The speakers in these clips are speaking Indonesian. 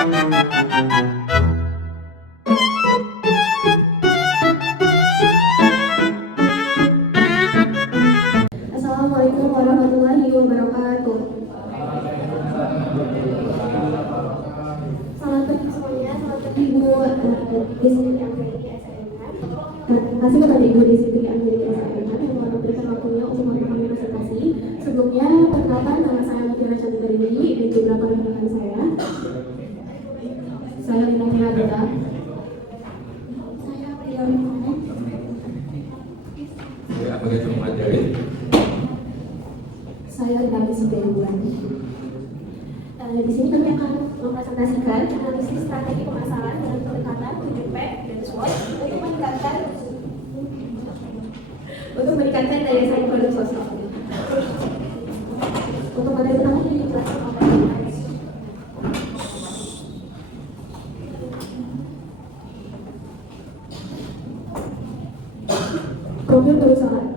Assalamualaikum warahmatullahi wabarakatuh. Selamat pagi semuanya, selamat pagi Ibu Distri Anggeri SNM. Terima kasih kepada Ibu Distri Anggeri SNM yang telah memberikan waktunya untuk memberikan presentasi. Sebelumnya, perkenalkan nama saya Mutiara Cantika Dewi dan juga rekan saya. Saya Lina Tiradita. Saya Priya Rimana. Saya Abang Muhammad Jawid. Saya Lina Sidewan. Di sini kami akan mempresentasikan analisis strategi pemasaran dengan pendekatan 7P dan SWOT untuk meningkatkan daya saing produk sosial. Untuk materi utama ini dijelaskan oleh profil perusahaan.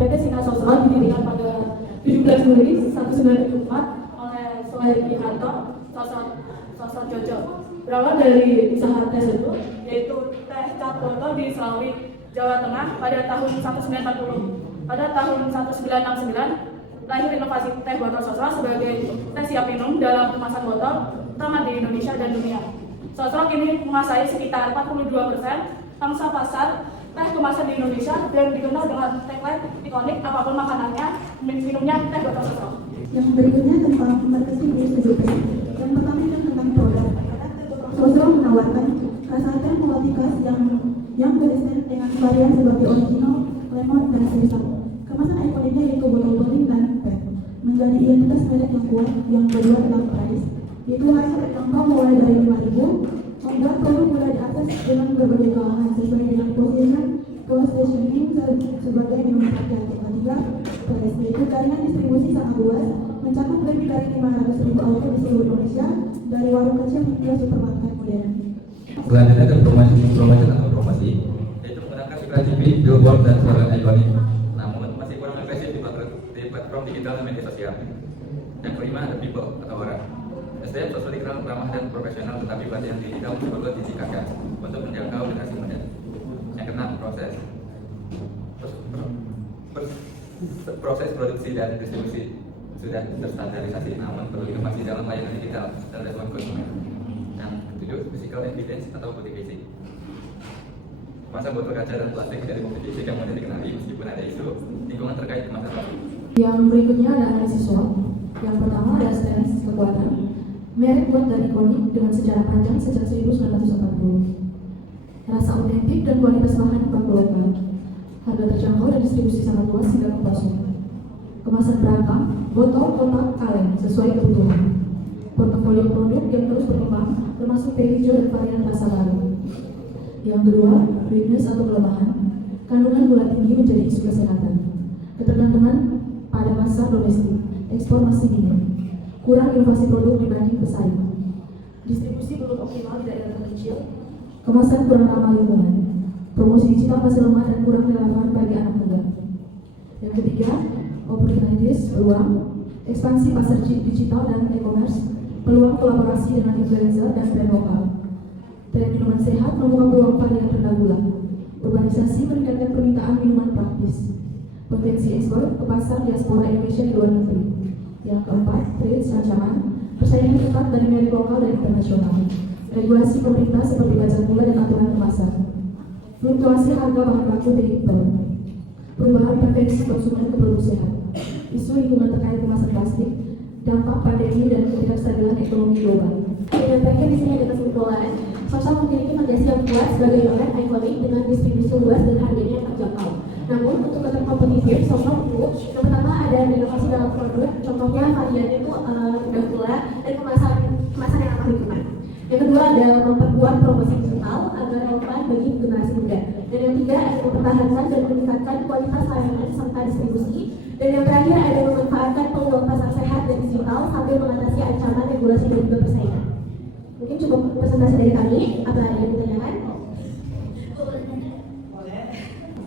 PT Sinar Sosro didirikan pada 17 Juli 1974 oleh Soehari Harto Sosro Jojo. Berawal dari usaha tersebut, yaitu Teh Cap Boto di Selawi, Jawa Tengah pada tahun 1940. Pada tahun 1969, lahir inovasi Teh Botol Sosro sebagai teh siap minum dalam kemasan botol utama di Indonesia dan dunia. Sosro kini menguasai sekitar 42% pangsa pasar teh kemasan di Indonesia dan dikenal dengan tagline ikonik apapun makanannya, minumnya teh botol Sosro. Yang berikutnya tentang marketing distribusi. Yang pertama itu tentang produk. Sosro menawarkan rasa teh multikas yang berdesain dengan varian seperti original, lemon, dan sesam. Kemasan ikoniknya yaitu botol beling dan PET, menjadi identitas merek yang kuat yang kedua dalam price. Itu harga terjangkau mulai dari 5.000, membuat produk mudah diakses dengan berbagai kalangan sesuai dengan positioning sebagai minuman rakyat. Yang ketiga, price, yaitu jaringan distribusi sangat luas, mencakup lebih dari 500.000 outlet di seluruh Indonesia, dari warung kecil hingga supermarket modern. Selanjutnya ada promosi, yaitu menggunakan iklan TV, billboard, dan slogan ikonik. Namun masih kurang agresif di platform digital dan media sosial. Yang kelima ada people atau orang. SDM sosok dikenal ramah dan profesional, tetapi pelatihan digital perlu ditingkatkan untuk menjangkau generasi muda. Yang keenam, proses produksi dan distribusi sudah terstandarisasi, namun perlu inovasi dalam layanan digital dan respon konsumen. Yang ketujuh, physical evidence atau bukti fisik. Masa botol kaca dan plastik dari bukti fisik yang mudah dikenali meskipun ada isu lingkungan terkait kemasan plastik. Yang berikutnya ada analisis SWOT. Yang pertama ada strength, kekuatan. Merek kuat dan ikonik dengan sejarah panjang sejak 1940. Rasa otentik dan kualitas bahan baku lokal. Harga terjangkau dan distribusi sangat luas hingga ke konsumen. Kemasan beragam, botol, kotak, kaleng sesuai kebutuhan. Portofolio produk yang terus berkembang, termasuk teh hijau dan varian rasa baru. Yang kedua, weakness atau kelemahan. Kandungan gula tinggi menjadi isu kesehatan. Ketergantungan pada pasar domestik, ekspor masih minim. Kurang inovasi produk dibanding pesaing. Distribusi belum optimal di daerah terpencil. Kemasan kurang ramah lingkungan. Promosi digital masih lemah dan kurang relevan bagi anak muda. Yang ketiga, opportunities, peluang, ekspansi pasar digital dan e-commerce, peluang kolaborasi dengan influencer dan brand lokal. Tren minuman sehat membuka peluang varian rendah gula. Urbanisasi meningkatkan permintaan minuman praktis. Potensi ekspor ke pasar diaspora Indonesia di luar negeri. Yang keempat, trade ancaman, persaingan ketat dari merek lokal dan internasional. Regulasi pemerintah seperti baca gula dan aturan kemasan. Fluktuasi harga bahan baku vehicle. Perubahan preferensi konsumen ke produk sehat. Isu lingkungan terkait kemasan plastik, dampak pandemi dan ketidakstabilan ekonomi global. Yang terakhir di sini ada kesimpulan, Sosro memiliki fondasi yang kuat sebagai brand ikonik dengan distribusi luas dan harganya yang terjangkau. Namun untuk tetap kompetitif, Sosro perlu yang pertama ada inovasi dalam produk, contohnya variannya itu rendah gula dan kemasan yang ramah lingkungan. Yang kedua ada memperkuat promosi digital agar relevan bagi generasi muda. Dan yang ketiga ada mempertahankan dan meningkatkan kualitas layanan serta distribusi. Dan yang terakhir ada memanfaatkan peluang pasar sehat dan digital sambil mengatasi ancaman regulasi dan juga persaingan. Mungkin cukup presentasi dari kami. Apa ada yang ditanyakan? Boleh.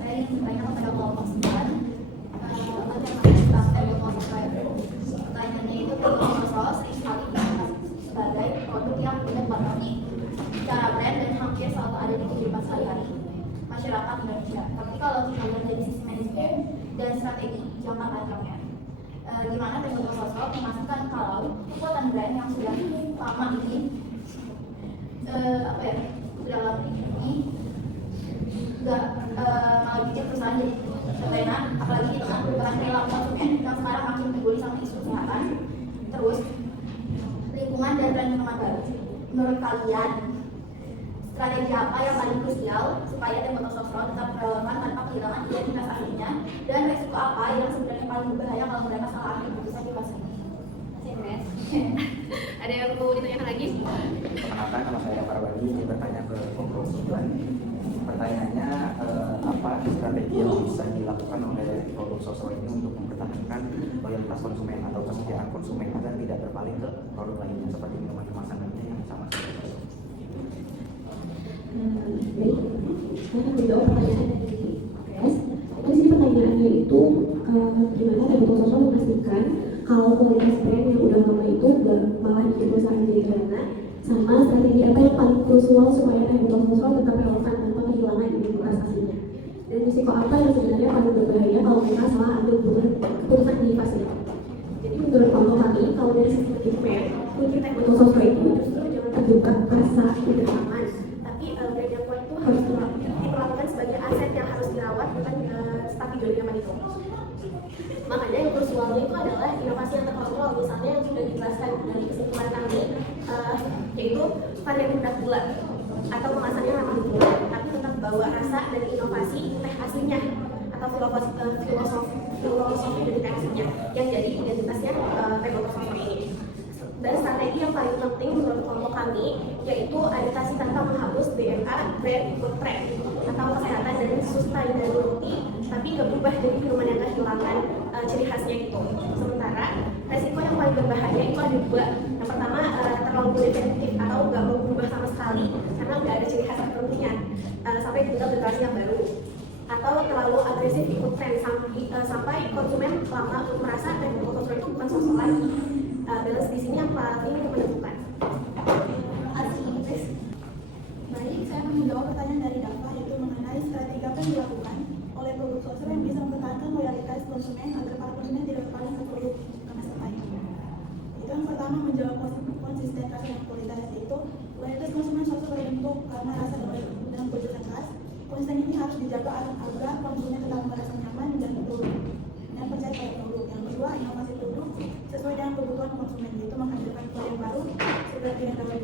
Saya ingin bertanya kepada kelompok 9. Pertanyaannya itu Sosro sering sekali sebagai produk yang hampir selalu ada di kehidupan sehari-hari masyarakat Indonesia. Tapi kalau kita lihat dari sisi manajemen dan strategi jangka panjangnya, gimana Tempo Sosro memastikan kalau kekuatan brand yang sudah lama ini sudah lama ini nggak malah bikin perusahaan jadi terlena, apalagi di tengah perubahan perilaku konsumen yang sekarang makin peduli sama isu kesehatan, terus lingkungan dan tren minuman baru. Menurut kalian, strategi apa yang paling krusial supaya Tempo Sosro tetap relevan tanpa kehilangan identitas aslinya, dan resiko apa yang sebenarnya paling berbahaya kalau mereka salah ambil keputusan di fase ini? Ada yang perlu ditanyakan lagi? Perkenalkan, nama saya Parwadi, ingin bertanya ke Kompromi 9. Pertanyaannya, apa strategi yang bisa dilakukan oleh produk sosro ini untuk mempertahankan loyalitas konsumen atau kesetiaan konsumen agar tidak berpaling ke produk lainnya seperti minuman kemasan lainnya yang sama seperti itu? Baik, saya akan menjawab pertanyaan dari PS. Di sini pertanyaannya itu gimana Tempo Sosro memastikan kalau kualitas brand yang udah lama itu gak malah bikin perusahaan jadi terlena, sama strategi apa yang paling krusial supaya Tempo Sosro tetap relevan tanpa kehilangan identitas aslinya, dan risiko apa yang sebenarnya paling berbahaya kalau mereka salah ambil keputusan di fase ini. Jadi menurut kami, kalau dari sisi manajemen, kunci Tempo Sosro itu justru jangan terjebak rasa udah aman, tapi brand yang kuat itu harus diperlakukan sebagai aset yang harus dirawat, bukan tapi jual nyaman itu. Makanya yang krusialnya itu adalah inovasi yang terkontrol, misalnya yang sudah dijelaskan dari kesimpulan kami, yaitu varian produk gula atau kemasannya ramah lingkungan, tapi tetap bawa rasa dan inovasi teh aslinya atau filosofi dari teh aslinya yang jadi identitasnya Tempo Sosro ini. Dan strategi yang paling penting menurut kelompok kami yaitu adaptasi tanpa menghapus DNA, brand ikut tren atau kesehatan dan sustainability, tapi nggak berubah jadi minuman yang kehilangan ciri khasnya itu. Sementara resiko yang paling berbahaya itu ada dua. Yang pertama, terlalu repetitif atau nggak mau berubah sama sekali karena nggak ada ciri khas tertentunya sampai tinggal generasi yang baru, atau terlalu agresif ikut tren sampai konsumen lama merasa Tempo Sosro itu bukan sosok lagi. Balance di sini yang paling menentukan. Baik, saya akan menjawab pertanyaan dari Dava, yaitu mengenai strategi apa yang dilakukan oleh produk sosro yang bisa mempertahankan loyalitas konsumen agar para konsumen tidak berpaling ke produk kemasan lainnya. Itu yang pertama, menjaga konsisten rasa dan kualitas, yaitu loyalitas konsumen sosro terbentuk karena rasa dan kejutan khas. Konsisten ini harus dijaga agar konsumen tetap merasa nyaman dan produk dan percaya pada produk. Yang kedua, inovasi produk sesuai dengan kebutuhan konsumen, yaitu menghadirkan varian baru seperti yang daur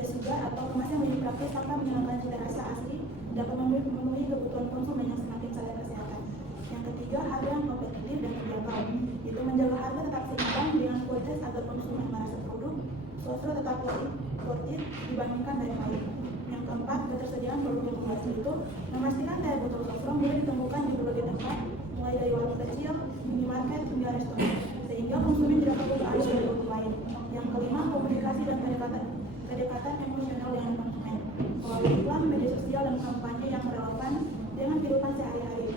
juga atau kemasan yang lebih praktis tanpa menghilangkan cita rasa asli, dapat memenuhi kebutuhan konsumen yang semakin sadar kesehatan. Yang ketiga, harga yang kompetitif dan terjangkau, yaitu menjaga harga tetap seimbang dengan kualitas agar konsumen merasa produk sosro tetap worth it dibandingkan dari lain. Yang keempat, ketersediaan produk yang luas, itu memastikan daya botol sosro mudah ditemukan di berbagai tempat, mulai dari warung kecil, minimarket hingga restoran, sehingga konsumen tidak perlu beralih ke produk lain. Yang kelima, komunikasi dan kedekatan emosional dengan konsumen melalui iklan, media sosial, dan kampanye yang relevan dengan kehidupan sehari-hari.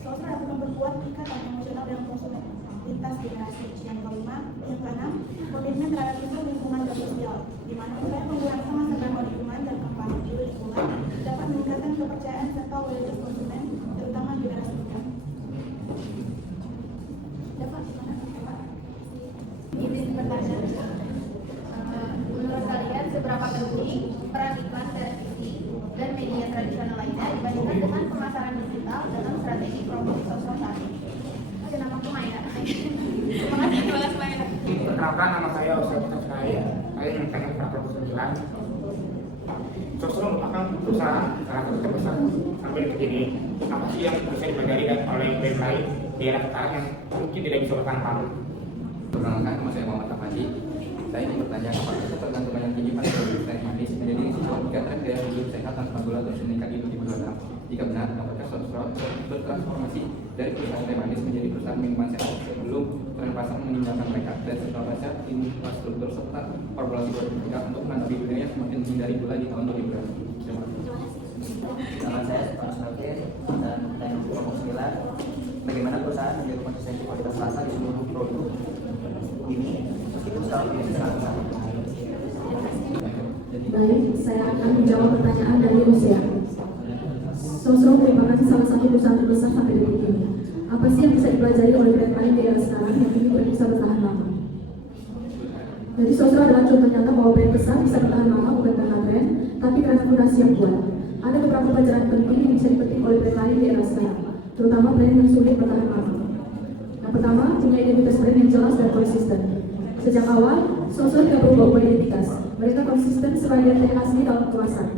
Sosro dapat memperkuat ikatan emosional dengan konsumen lintas generasi. Yang keenam, komitmen terhadap isu lingkungan dan sosial, di mana upaya penggunaan sama-sama lingkungan dan kampanye isu lingkungan dapat meningkatkan kepercayaan serta loyalitas konsumen, terutama generasi muda. Dapat gimana? Ini pertanyaan. Menurut kalian seberapa penting peran iklan, televisi, dan media tradisional lainnya dibandingkan dengan pemasaran digital dalam strategi promosi sosro saat ini? Oke, nama pemain. Terima kasih Maina. Perkenalkan, nama saya Ustaz Saya ingin bertanya kepada Prof. 9. Sosro merupakan perusahaan salah satu terbesar sampai detik ini. Apa sih yang bisa dipelajari oleh brand lain di era sekarang yang mungkin tidak bisa bertahan? Perkenalkan, nama saya Muhammad Afandi. Saya ingin bertanya, apakah ketergantungan yang tinggi pada produk teh manis menjadi risiko jika tren gaya hidup sehat tanpa gula terus meningkat di 2026? Jika benar, apakah Sosro bertransformasi dari perusahaan teh manis menjadi perusahaan minuman sehat sebelum tren pasar meninggalkan mereka, dan serta baca infrastruktur serta formulasi berbeda untuk menghadapi dunia yang semakin menghindari gula di tahun 2020? Terima kasih. Nama saya Stefan Smelke dan pertanyaan Kompromi 9. Bagaimana perusahaan menjaga konsistensi kualitas rasa di seluruh produk ini meskipun skala bisnis sangat besar? Baik, saya akan menjawab pertanyaan dari Usia. Sosro merupakan salah satu perusahaan terbesar sampai detik ini. Apa sih yang bisa dipelajari oleh brand lain di era sekarang yang ini bisa bertahan lama? Jadi Sosro adalah contoh nyata bahwa brand besar bisa bertahan lama bukan karena brand, tapi karena fondasi yang kuat. Ada beberapa pelajaran penting yang bisa dipetik oleh brand lain di era sekarang, terutama brand yang sulit bertahan lama. Yang pertama, punya identitas brand yang jelas dan konsisten. Sejak awal, Sosro tidak perlu berubah identitas. Mereka konsisten sebagai ciri asli dalam kemasan.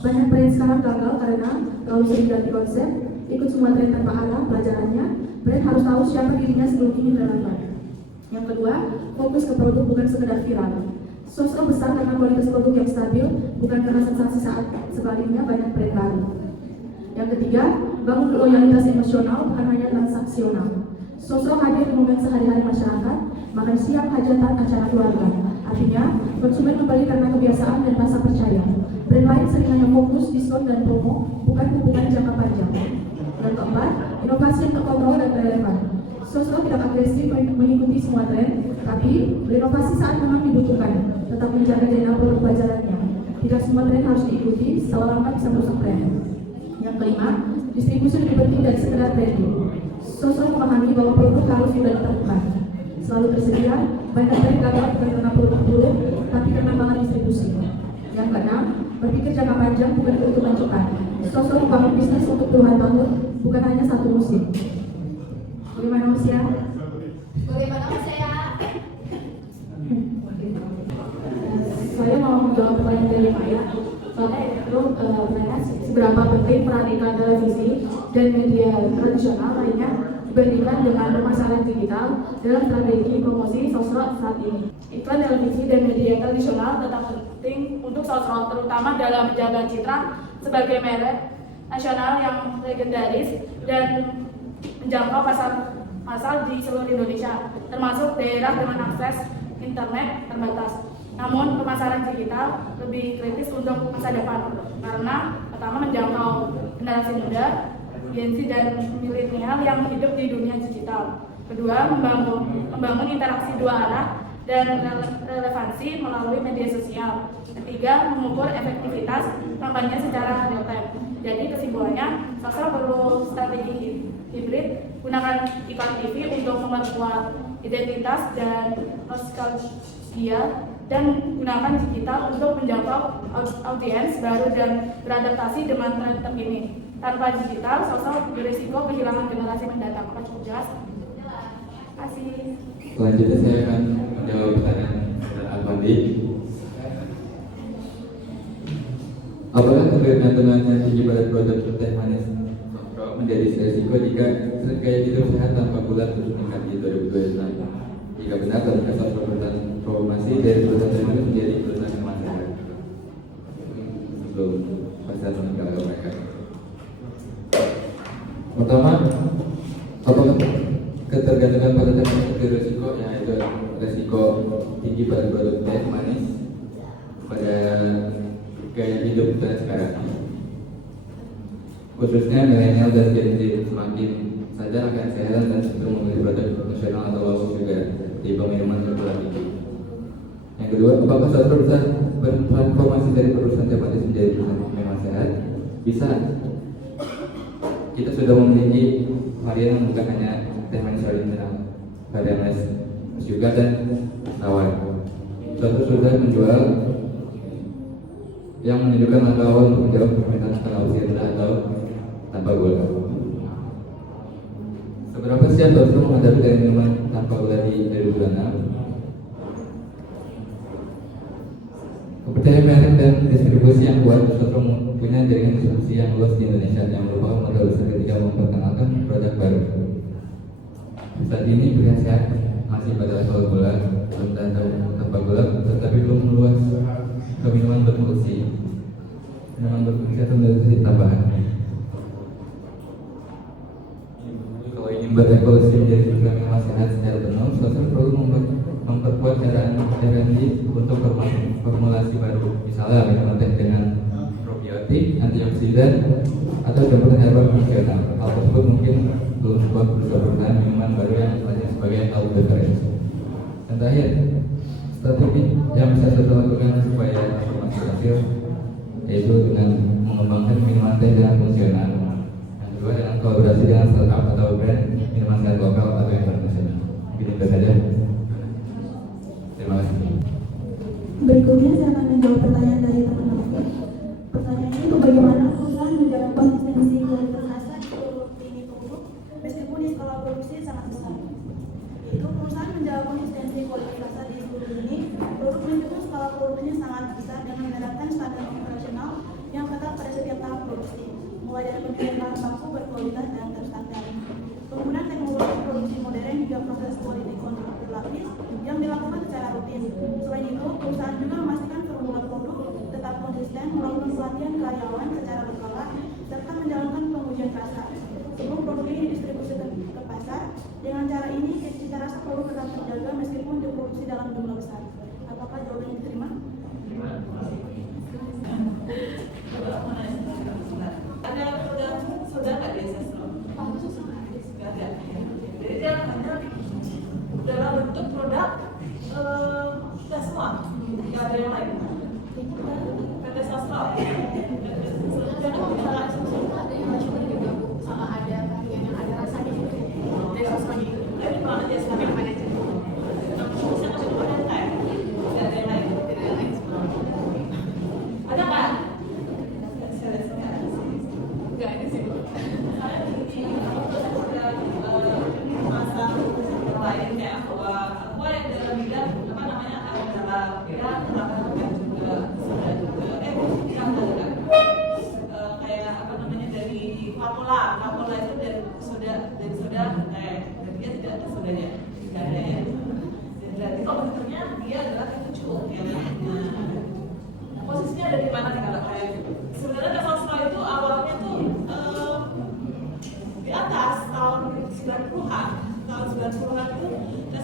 Banyak brand sekarang gagal karena terlalu sering ganti konsep, ikut semua tren tanpa arah. Pelajarannya, brand harus tahu siapa dirinya sebelum ingin relevan. Yang kedua, fokus ke produk bukan sekedar viral. Sosro besar karena kualitas produk yang stabil, bukan karena sensasi saat sebaliknya banyak brand baru. Yang ketiga, bangun loyalitas emosional bukan hanya transaksional. Sosro hadir di momen sehari-hari masyarakat, makan siang, hajatan, acara keluarga. Artinya, konsumen membeli karena kebiasaan dan rasa percaya. Brand lain sering hanya fokus diskon dan promo, bukan hubungan jangka panjang. Dan keempat, inovasi yang terkontrol dan relevan. Sosro tidak agresif mengikuti semua tren, tapi berinovasi saat memang dibutuhkan, tetap menjaga DNA produk pelajarannya. Tidak semua tren harus diikuti, selama bisa merusak brand. Yang kelima, distribusi lebih penting dari sekedar branding. Sosro memahami bahwa produk harus mudah ditemukan, selalu tersedia. Banyak brand gagal bukan karena produk buruk, tapi karena banget distribusi. Yang keenam, berpikir jangka panjang bukan keuntungan cepat. Sosro membangun bisnis untuk puluhan tahun, bukan hanya satu musim. Bagaimana Usia? Bagaimana saya? Saya mau menjawab pertanyaan dari Maya. Soalnya itu menanya seberapa penting peran iklan televisi dan media tradisional lainnya dibandingkan dengan pemasaran digital dalam strategi promosi Sosro saat ini. Iklan televisi dan media tradisional tetap penting untuk Sosro, terutama dalam menjaga citra sebagai merek nasional yang legendaris dan menjangkau pasar massal di seluruh Indonesia, termasuk daerah dengan akses internet terbatas. Namun pemasaran digital lebih kritis untuk masa depan karena pertama menjangkau generasi muda, Gen Z dan milenial yang hidup di dunia digital. Kedua, membangun interaksi dua arah dan relevansi melalui media sosial. Ketiga, mengukur efektivitas kampanye secara real time. Jadi kesimpulannya, Sosro perlu strategi hibrid, gunakan iklan TV untuk memperkuat identitas dan nostalgia, dan gunakan digital untuk menjangkau audiens baru dan beradaptasi dengan tren terkini. Tanpa digital, Sosro berisiko kehilangan generasi mendatang. Apa jelas? Terima kasih. Selanjutnya saya akan menjawab pertanyaan Al-Fandi. Apakah ketergantungan yang tinggi pada produk teh manis Sosro menjadi resiko jika gaya hidup sehat tanpa gula terus meningkat di 2026? Jika benar, apakah Sosro bertransformasi dari perusahaan teh manis menjadi perusahaan yang masih sehat? Sebelum pasal meninggal mereka. Pertama, apakah ketergantungan pada teh manis itu resiko, yaitu resiko tinggi pada produk teh manis pada gaya hidup dan sekarang, khususnya milenial dan Gen Z semakin sadar akan kesehatan dan cenderung memilih produk nasional atau lokal juga di minuman bergula tinggi. Yang kedua, apakah Sosro bisa bertransformasi dari perusahaan teh manis menjadi perusahaan memang sehat? Bisa. Kita sudah memiliki varian yang bukan hanya teh manis original, varian less juga dan tawar. Sosro sudah menjual yang menunjukkan langkah awal untuk menjawab permintaan skala usia rendah atau tanpa gula. Seberapa siap Sosro menghadapi gaya minuman tanpa gula di 2026? Kepercayaan merek dan distribusi yang kuat, Sosro punya jaringan distribusi yang luas di Indonesia yang merupakan modal besar ketika memperkenalkan produk baru. Saat ini pilihan sehat masih pada level gula, rendah atau tanpa gula, tetapi belum meluas ke minuman berfungsi. Minuman berfungsi atau nutrisi tambahan. Kalau ingin berevolusi menjadi program yang sehat secara penuh, Sosro perlu memperkuat cara R&D untuk formulasi baru. Misalnya minuman teh dengan probiotik, antioksidan, atau campuran herbal fungsional. Hal tersebut mungkin belum sebuah perusahaan minuman baru yang masih sebagai tahu referensi. Dan terakhir, strategi yang bisa Sosro lakukan supaya transformasi Berikutnya saya akan menjawab pertanyaan dari teman-teman. Pertanyaannya itu bagaimana perusahaan menjaga konsistensi kualitas rasa di produk ini produk meskipun di skala produksi sangat besar. Yaitu perusahaan menjaga konsistensi kualitas rasa di produk ini produk meskipun skala produksinya sangat besar dengan menerapkan standar operasional yang ketat pada setiap tahap produksi, mulai dari pemilihan bahan baku berkualitas dan terstandar. Penggunaan teknologi produksi modern hingga proses quality control berlapis yang dilakukan secara rutin. Selain itu, perusahaan juga memastikan formula produk tetap konsisten, melakukan pelatihan karyawan secara berkala, serta menjalankan pengujian rasa. Sebelum produk ini didistribusikan ke pasar, dengan cara ini cita rasa produk tetap terjaga meskipun diproduksi dalam jumlah besar. Apakah jawaban yang diterima? Ada produk soda nggak di Sasro? Nggak ada. Jadi dia hanya dalam bentuk produk kita semua, nggak ada yang lain. Ada Sasro. Karena kalau misalnya susu ada yang cuma juga sama ada varian yang ada rasanya gitu. Dari Sasro gitu. Dari mana aja sampai mana aja. Bisa masuk ada kayak nggak ada yang lain. Tidak ada yang lain semua. Ada nggak? Nggak ada sih. Masa lain kayak apa yang dalam bidang apa namanya dalam bidang juga kayak apa namanya dari formula itu dari soda dia tidak ada sodanya, nggak ada ya. Jadi kompetitornya dia adalah kecucuk ya. Nah, posisinya ada di mana nih kalau kayak sebenarnya Sasro itu awalnya tuh di atas tahun 90-an. Tahun 90-an itu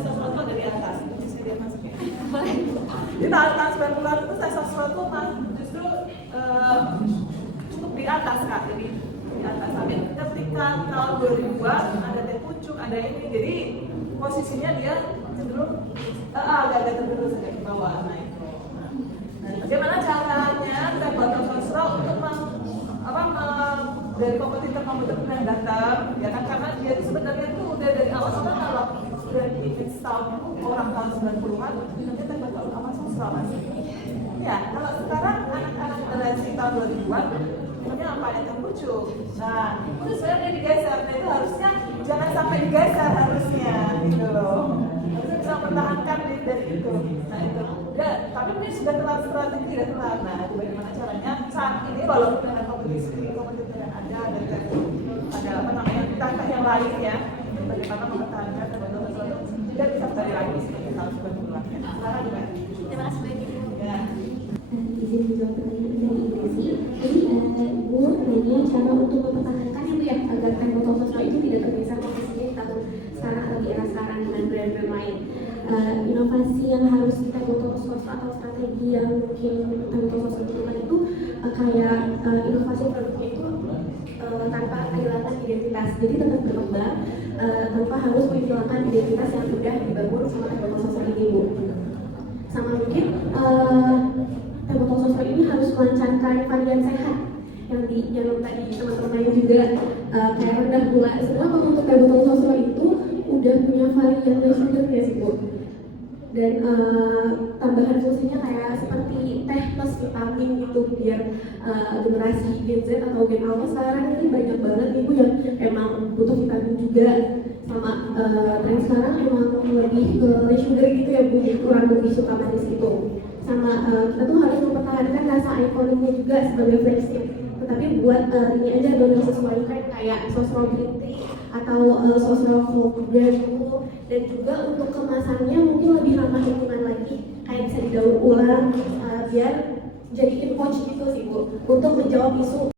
Sasro itu ada di atas. Bisa dia masukin. Di tahun 90-an itu Sasro itu justru cukup di atas Kak. Jadi di atas. Tapi ketika tahun 2000-an ada teh pucuk, ada ini. Jadi posisinya dia cenderung agak tergerus ke bawah. Nah itu. Bagaimana caranya teh botol Sasro untuk dari kompetitor yang datang, ya kan, karena dia sebenarnya itu udah dari awal sama kalau sudah di tahun orang tahun 90-an, kita teh botol sama Sasro masih. Ya, kalau sekarang anak-anak generasi tahun 2000-an, namanya apa yang terpucuk. Nah, itu sebenarnya digeser, nah itu harusnya jangan sampai digeser harusnya, gitu loh. Harusnya bisa mempertahankan dari itu. Nah itu. Ya, tapi ini sudah telat strategi, tidak telat. Nah, bagaimana caranya saat ini walaupun dengan kompetisi yang ada apa namanya tangkah yang lain ya, bagaimana mempertahankan betul tidak bisa dari lagi seperti tahun 90-an. Sekarang juga. Terima kasih banyak. Ya. Izin menjawab pertanyaan dari Ibu Desi. Jadi Ibu nanya cara untuk mempertahankan itu ya agar teh botol Sasro itu tidak tergeser posisinya di tahun sekarang atau di era sekarang dengan brand-brand lain. Inovasi yang harus teh botol Sasro atau strategi yang mungkin teh botol Sasro butuhkan itu kayak inovasi produknya itu tanpa kehilangan identitas. Jadi tetap berkembang tanpa harus menghilangkan identitas yang sudah dibangun sama teh botol Sasro ini Bu. Sama mungkin teh botol Sasro ini harus melancarkan varian sehat yang tadi teman-teman lain juga kayak rendah gula. Sebenarnya untuk teh botol Sasro itu udah punya varian low sugar ya sih Bu. Dan tambahan fungsinya kayak seperti teh plus vitamin gitu biar generasi Gen Z atau Gen Alpha sekarang ini banyak banget ibu yang emang butuh vitamin juga. Sama tren sekarang emang lebih ke low sugar gitu ya Bu, kurang lebih suka manis itu. Sama kita tuh harus mempertahankan rasa ikoniknya juga sebagai flagship. Tetapi buat ini aja belum disesuaikan kayak Sasro green tea atau Sasro cold brew, dan juga untuk kemasannya mungkin lebih ramah lingkungan lagi, kayak bisa didaur ulang biar jadi pouch gitu sih Bu, untuk menjawab isu